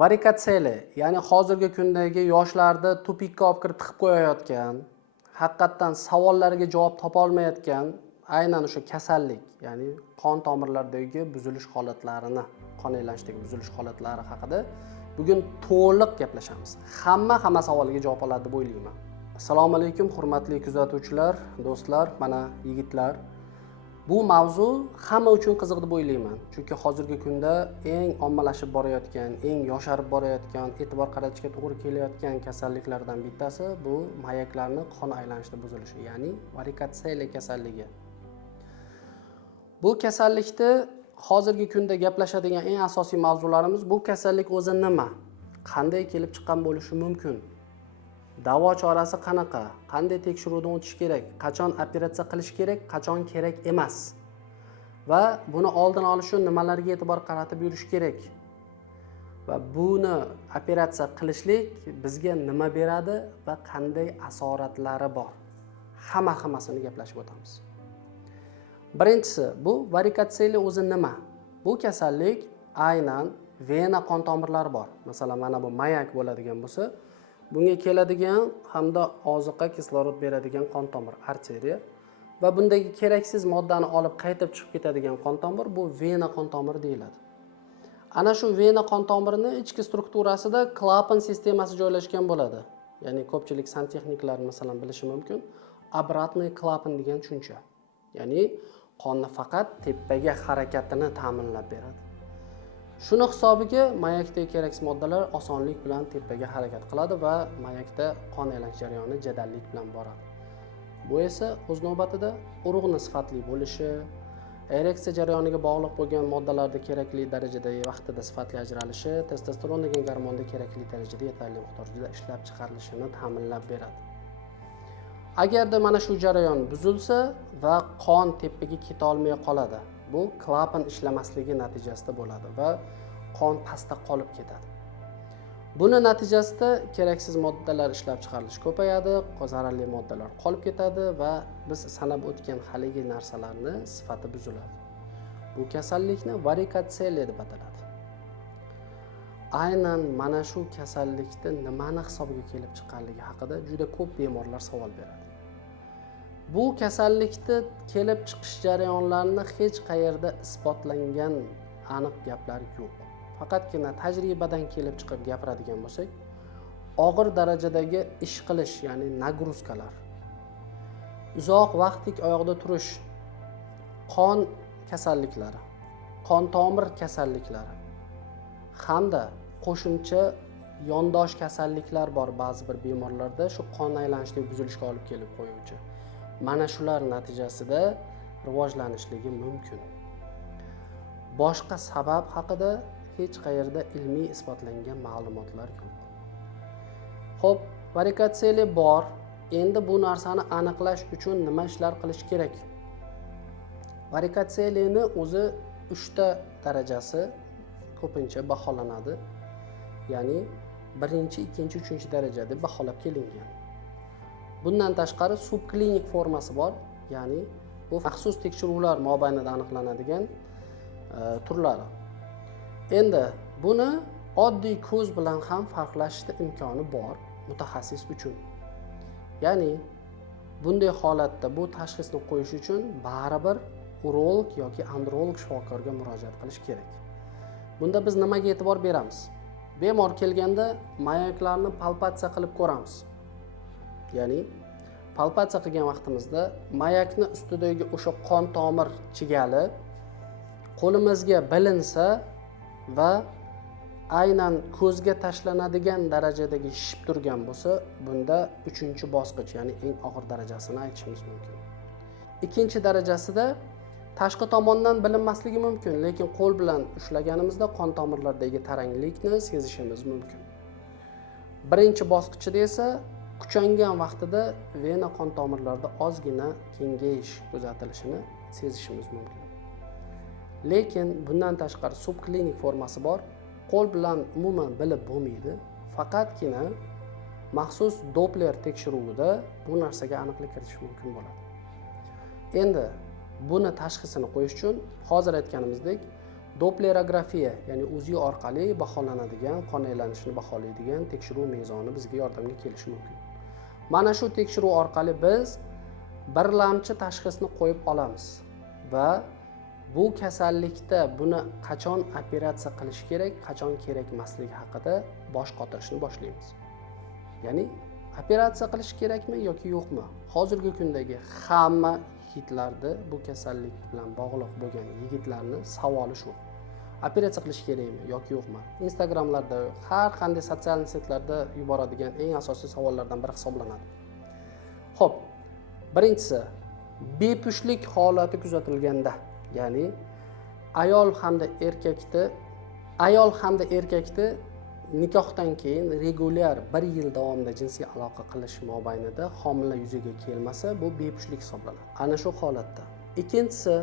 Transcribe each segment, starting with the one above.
Varikatseli, ya'ni hozirgi kundagi yoshlarni tupikka olib kirib tiqib qo'yayotgan, haqiqatdan savollariga javob topa olmayotgan aynan o'sha kasallik, ya'ni qon tomirlaridagi buzilish holatlarini, qon aylanishdagi buzilish holatlari haqida bugun to'liq gaplashamiz. Hamma savoliga javob oladi deb o'ylayman. Assalomu alaykum, hurmatli kuzatuvchilar, do'stlar, mana yigitlar. Bu mavzu hamma uchun qiziq deb o'ylayman. Chunki hozirgi kunda eng ommalashib borayotgan, eng yosharib borayotgan, e'tibor qaratishga to'g'ri kelayotgan kasalliklardan bittasi bu mayaklarni qon aylanishida buzilishi, ya'ni varikatseli kasalligi. Bu kasallikda hozirgi kunda gaplashadigan eng asosiy mavzularimiz bu kasallik o'zi nima? Qanday kelib chiqqan bo'lishi mumkin? Davo chorasi qanaqa? Qanday tekshiruvdan o'tish kerak? Qachon operatsiya qilish kerak? Qachon kerak emas? Va buni oldin olish uchun nimalarga e'tibor qaratib yurish kerak? Va buni operatsiya qilishlik bizga nima beradi va qanday asoratlari bor? Hammasini gaplashib o'tamiz. Birinchisi, bu varikatseli o'zi nima? Bu kasallik aynan vena qon tomirlari bor. Masalan, mana bu mayak bo'ladigan bo'lsa, bunga keladigan hamda oziqa kislorod beradigan qon tomir, arteriya va bundagi keraksiz moddani olib qaytib chiqib ketadigan qon tomir bu vena qon tomiri deyiladi. Ana shu vena qon tomirining ichki strukturasida klapan sistemasi joylashgan bo'ladi. Ya'ni ko'pchilik santexniklar masalan bilishi mumkin. Обратный klapan degan tushuncha. Ya'ni qonni faqat tepaga harakatini ta'minlab beradi. Shuni hisobiga mayakdagi keraksiz moddalar osonlik bilan tepaga harakat qiladi va mayakda qon aylanish jarayoni jadallik bilan boradi. Bu esa o'z navbatida urug'ning sifatli bo'lishi, ereksiya jarayoniga bog'liq bo'lgan moddalarda kerakli darajada vaqtida sifatli ajralishi, testosteron degan gormonda kerakli darajada yetarli miqdorda ishlab chiqarilishini ta'minlab beradi. Agarda mana shu jarayon buzilsa va qon tepaga keta olmay qoladi, bu klapan ishlamasligi natijasida bo'ladi va qon pastda qolib ketadi. Buni natijasida keraksiz moddalar ishlab chiqarilishi ko'payadi, zararli moddalar qolib ketadi va biz sanab o'tgan haligi narsalarni sifati buziladi. Bu kasallikni varikatseli deb ataladi. Aynan mana shu kasallikda nimani hisobiga kelib chiqqanligi haqida juda ko'p bemorlar savol beradi. Bu kasallikda kelib chiqish jarayonlarini hech qayerda isbotlangan aniq gaplar yo'q. Faqatgina tajribadan kelib chiqib gapiradigan bo'lsak, og'ir darajadagi ish qilish, ya'ni nagruzkalar, uzoq vaqtlik oyoqda turish, qon kasalliklari, qon tomir kasalliklari hamda qo'shimcha yondosh kasalliklar bor ba'zi bir bemorlarda shu qon aylanishidagi buzilishga olib kelib qo'yuvchi. Mana shular natijasida rivojlanishligi mumkin. Boshqa sabab haqida hech qayerda ilmiy isbotlangan ma'lumotlar yo'q. Xo'p, varikatseli bor. Endi bu narsani aniqlash uchun nima ishlar qilish kerak? Varikatselini o'zi 3 ta darajasi ko'pincha baholanadi. Ya'ni 1-chi, 2-chi, 3-chi daraja deb baholab kelingan. Bundan tashqari subklinik formasi bor, ya'ni bu maxsus tekshiruvlar mobaynida aniqlanadigan turlari. Endi buni oddiy ko'z bilan ham farqlashda imkoni bor mutaxassis uchun. Ya'ni bunday holatda bu tashxisni qo'yish uchun baribir urolog yoki androlog shifokorga murojaat qilish kerak. Bunda biz nimaga e'tibor beramiz? Bemor kelganda mayaklarni palpatsiya qilib ko'ramiz. Ya'ni palpatsiya qilgan vaqtimizda mayakni ustidagi o'sha qon tomir chigali qo'limizga bilinsa va aynan ko'zga tashlanadigan darajadagi shishib turgan bo'lsa, bunda 3-bosqich, ya'ni eng og'ir darajasini aytishimiz mumkin. 2-darajasida tashqi tomondan bilinmasligi mumkin, lekin qo'l bilan ushlaganimizda qon tomirlaridagi taranglikni sezishimiz mumkin. 1-bosqichida esa kuchangan vaqtida vena qon tomirlarida ozgina kengayish kuzatilishini sezishimiz mumkin. Lekin bundan tashqari subklinik formasi bor. Qo'l bilan umuman bilib bo'lmaydi. Faqatgina maxsus Doppler tekshiruvida bu narsaga aniqlik kiritish mumkin bo'ladi. Endi buni tashxisini qo'yish uchun hozir aytganimizdek Dopplerografiya, ya'ni UZI orqali baholanadigan, qon aylanishini baholaydigan tekshiruv mezoni bizga yordamga kelishi mumkin. Mana shu tekshiruv orqali biz birlamchi tashxisni qo'yib olamiz va bu kasallikda buni qachon operatsiya qilish kerak, qachon kerak emasligi haqida bosh qotirishni boshlaymiz. Ya'ni operatsiya qilish kerakmi yoki yo'qmi? Hozirgi kundagi hamma yigitlarda bu kasallik bilan bog'liq bo'lgan yigitlarning savoli shu. Operatsiya qilish kerakmi yoki yo'qmi? Instagramlarda, har qanday sotsial setlarda yuboradigan eng asosiy savollardan biri hisoblanadi. Xo'p, birinchisi, bepushtlik holati kuzatilganda, ya'ni ayol hamda erkakni nikohdan keyin regulyar 1 yil davomida jinsiy aloqa qilish mobaynida homila yuzaga kelmasa, bu bepushtlik hisoblanadi. Ana shu holatda. Ikkinchisi,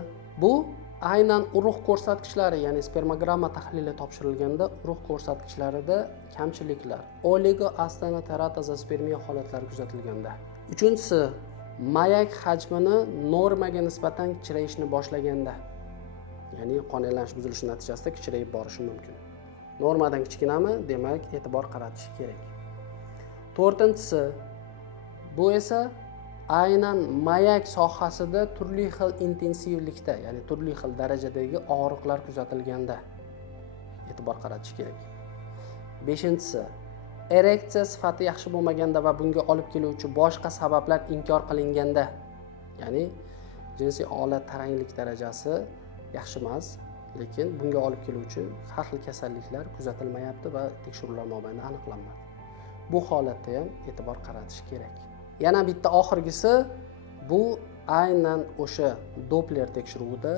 bu aynan urug' ko'rsatkichlari, ya'ni spermogramma tahlili topshirilganda urug' ko'rsatkichlarida kamchiliklar, oligoasteroteratozospermiya holatlari kuzatilganda. Uchinchisi, mayak hajmini normaga nisbatan kichrayishni boshlaganda, ya'ni qon aylanish buzilishi natijasida kichrayib borishi mumkin. Normadan kichkinami, demak e'tibor qaratish kerak. To'rtinchisi, bu esa aynan mayak sohasida turli xil intensivlikda, ya'ni turli xil darajadagi og'riqlar kuzatilganda e'tibor qaratish kerak. Beshinchisi, ereksiya sifati yaxshi bo'lmaganda va bunga olib keluvchi boshqa sabablar inkor qilinganda, ya'ni jinsiy olat taranglik darajasi yaxshi emas, lekin bunga olib keluvchi har xil kasalliklar kuzatilmayapti va tekshiruvlar mobaynida aniqlanmadi. Bu holatda ham e'tibor qaratish kerak. Yana bitta oxirgisi, bu aynan o'sha Doppler tekshiruvida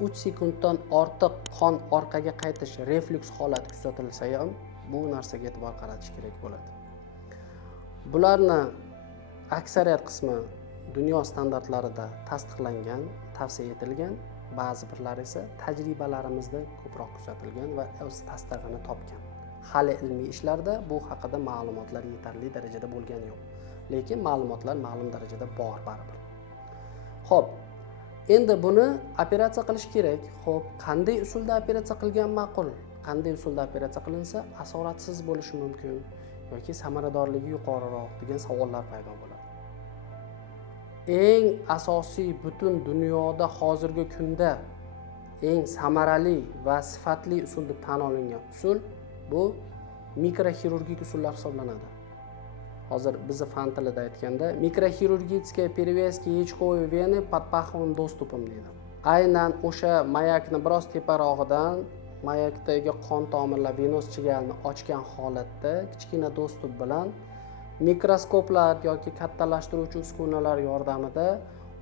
3 sekunddan ortiq qon orqaga qaytish refluks holati kuzatilsa ham bu narsaga e'tibor qaratish kerak bo'ladi. Bularni aksariyat qismi dunyo standartlarida tasdiqlangan, tavsiya etilgan, ba'zi birlari esa tajribalarimizda ko'proq kuzatilgan va o'z tasdig'ini topgan. Hali ilmiy ishlarda bu haqida ma'lumotlar yetarli darajada bo'lgani yo'q. Lekin ma'lumotlar ma'lum darajada bor baribir. Xo'p, endi buni operatsiya qilish kerak. Xo'p, qanday usulda operatsiya qilgan ma'qul? Qanday usulda operatsiya qilinsa asoratsiz bo'lishi mumkin yoki samaradorligi yuqoriroq degan savollar paydo bo'ladi. Eng asosiy butun dunyoda hozirgi kunda eng samarali va sifatli usul deb tan olingan usul bu mikroxirurgik usullar hisoblanadi. Hozir bizni fan tilida aytganda mikroxirurgическая перевязка яичковой вены под паховым доступом deydi. Aynan o'sha mayakni biroz teparog'idan mayakdagi qon tomirlar venos chigalni ochgan holatda kichkina dostup bilan mikroskoplar yoki kattalashtiruvchi uskunalar yordamida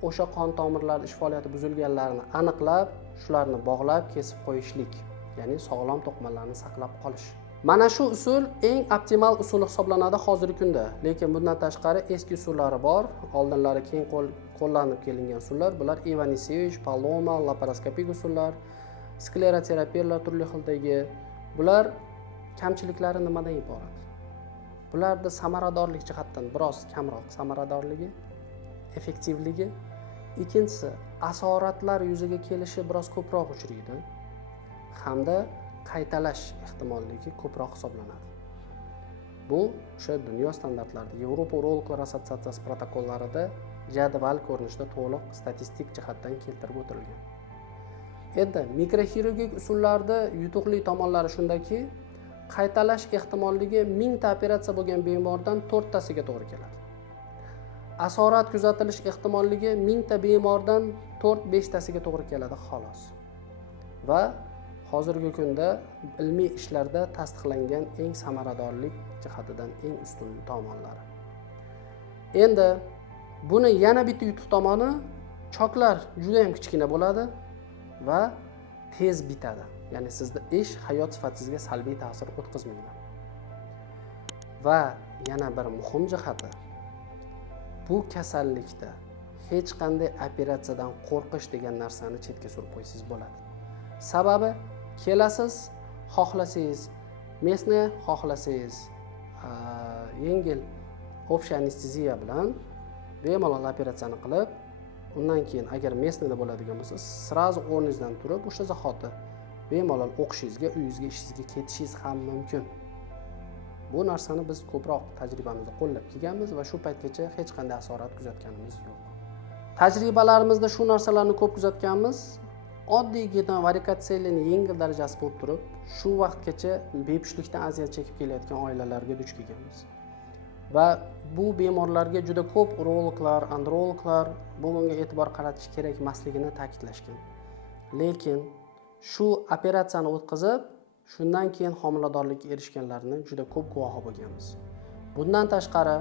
o'sha qon tomirlar ish faoliyati buzilganlarini aniqlab, shularni bog'lab, kesib qo'yishlik, ya'ni sog'lom to'qimalarni saqlab qolish. Mana shu usul eng optimal usul hisoblanadi hozirgi kunda. Lekin bundan tashqari eski usullari bor. Oldinlari keng qo'llanib kelingan usullar, bular Ivanisevich, Paloma, laparoskopik usullar, skleroterapiyalar turli xildagi. Bular kamchiliklari nimadan iborat? Bularda samaradorlik jihatdan biroz kamroq samaradorligi, effektivligi. Ikkinchisi, asoratlar yuzaga kelishi biroz ko'proq uchraydi hamda qaytalash ehtimolligi ko'proq hisoblanadi. Bu o'sha dunyo standartlarida, Yevropa urologlar assotsiatsiyasi protokollarida jadval ko'rinishida to'liq statistik jihatdan keltirib o'tilgan. Endi mikroxirurgik usullarda yutuqli tomonlari shundaki, qaytalash ehtimolligi 1000 ta operatsiya bo'lgan bemordan 4 tasiga to'g'ri keladi. Asorat kuzatilish ehtimolligi 1000 ta bemordan 4-5 tasiga to'g'ri keladi xolos. Va hozirgi kunda ilmiy ishlarda tasdiqlangan eng samaradorlik jihatidan eng ustun tomonlari. Endi buni yana bitta yutuq tomoni, choklar juda ham kichkina bo'ladi va tez bitadi. Ya'ni sizda ish hayot sifatingizga salbiy ta'sir o'tkazmaydi. Va yana bir muhim jihati, bu kasallikda hech qanday operatsiyadan qo'rqish degan narsani chetga surib qo'ysangiz bo'ladi. Sababi, kelasiz, xohlasangiz mesni, xohlasangiz yengil общий anesteziya bilan bemalol operatsiyani qilib, undan keyin agar mesnida bo'ladigan bo'lsa, sразу o'rningizdan turib, o'sha zahoti bemalol o'qishingizga, uyingizga, ishingizga ketishingiz ham mumkin. Bu narsani biz ko'proq tajribamizda qo'llab kelganmiz va shu paytgacha hech qanday asorat kuzatganimiz yo'q. Tajribalarimizda shu narsalarni ko'p kuzatganmiz. Oddiygina varikatsiyani yengil darajasi bo'lib turib, shu vaqtgacha bepushtlikdan aziyat chekib kelayotgan oilalarga duch kelganmiz. Va bu bemorlarga juda ko'p urologlar, androloglar bunga e'tibor qaratish kerak emasligini ta'kidlashgan. Lekin shu operatsiyani o'tkazib, shundan keyin homiladorlikka erishganlarning juda ko'p guvohi bo'lganmiz. Bundan tashqari,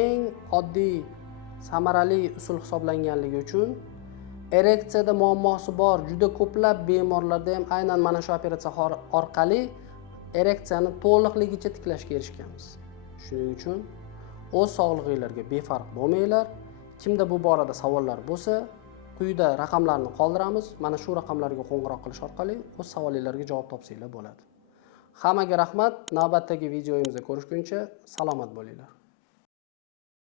eng oddiy samarali usul hisoblanganligi uchun ereksiyada muammosi bor juda ko'plab bemorlarda ham aynan mana shu operatsiya orqali ereksiyani to'liqligicha tiklashga erishganmiz. Shuning uchun o'z sog'lig'ingizga befarq bo'lmanglar. Kimda bu borada savollar bo'lsa, quyida raqamlarni qoldiramiz. Mana shu raqamlarga qo'ng'iroq qilish orqali o'z savollaringizga javob topsanglar bo'ladi. Hammaga rahmat. Navbatdagi videoyimizda ko'rishguncha salomat bo'linglar.